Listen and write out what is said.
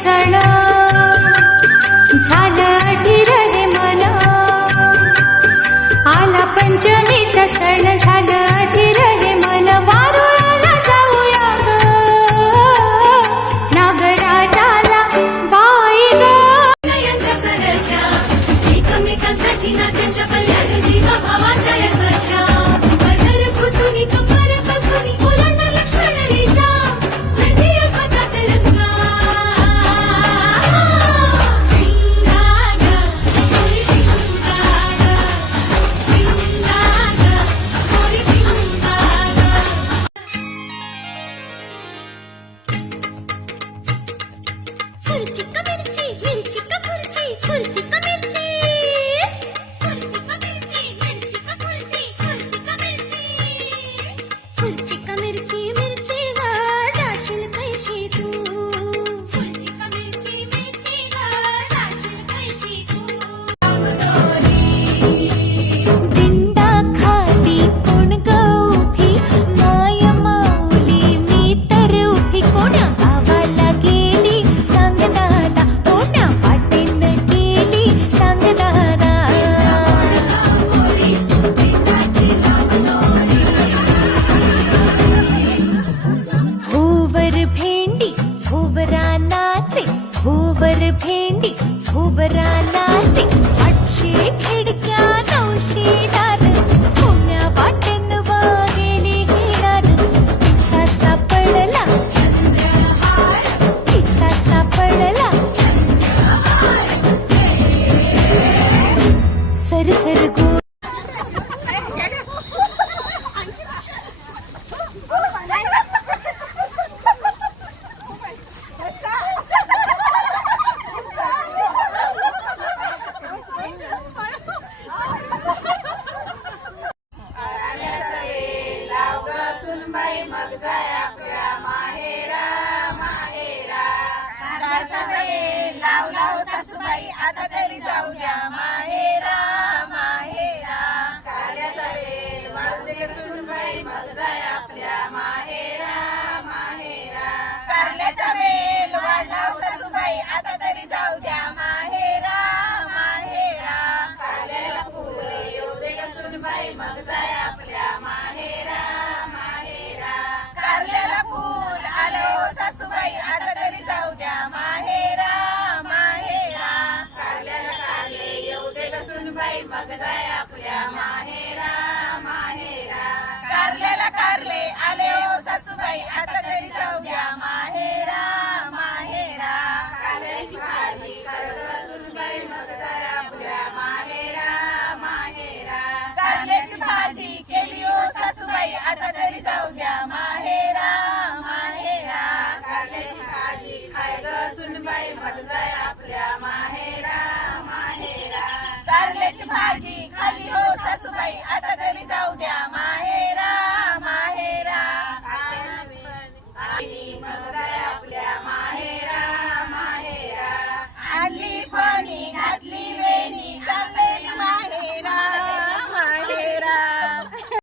सण झालं अधीर हे मन आला पंचमीचा सण झालं अधीर हे मन वारुळाला जाऊया नागराजाला बाई यांच्या सरख्या एकमेकांसाठी नात्यांच्या कल्याण जीवा भावाच्या या सख्या पदर खुचुनी कंबर कसुनी ओलांडा लक्ष्मण रेषा हृदय स्वतः तिरंगा खुर्ची का मिरची मिरची का खुर्ची खुर्ची का मिरची खुर्ची का मिरची मिरची का खुर्ची खुर्ची का मिरची खुर्ची का मिरची मिरची वा जाशील कैशी तू खुर्ची का मिरची मिरची वा जाशील कैशी तू दिंडा खाली कोण गौफी माय माऊली मी तर उभी कोण्या गावाला गेली सांग दादा कोण्या वाटेन गेली सांग दादा भुवर भेंडी भुवरा नाचे भुवर भेंडी भुवरा नाचे 800 खिडक्या 900 दार पुण्या वाटेन गेली हिरार तिचा सापडला तिचा सापडला सरसर गो आता तरी जाऊ द्या माहेरा माहेरा कार्याचा वेळ वाळू दे सुनबाई मग जाय आपल्या माहेरा माहेरा कारल्याचा वेल वाढला सासूबाई आता तरी जाऊ द्या माहेरा माहेरा कारल्याला फुल येऊ दे सुनबाई मग जाय आपल्या माहेरा माहेरा कारल्याला फुल आलो सासूबाई आता तरी जाऊ द्या माहेरा माहेरा कारल्याला कारले येऊ दे सुनबाई मग जाय आपल्या माहेरा माहेरा कारल्याला कारले आले हो सासूबाई आता तरी जाऊ द्या माहेरा माहेरा कारल्याची भाजी करत सुनबाई मग जाय आपल्या माहेरा माहेरा कारल्याची भाजी केली हो सासूबाई आता तरी जाऊ द्या माहेरा माहेरा कारल्याची भाजी खाय ग सुनबाई मग जाय आपल्या माहेरा माहेरा कारल्याची भाजी खाली हो सासूबाई आता तरी जाऊ द्या माहेरा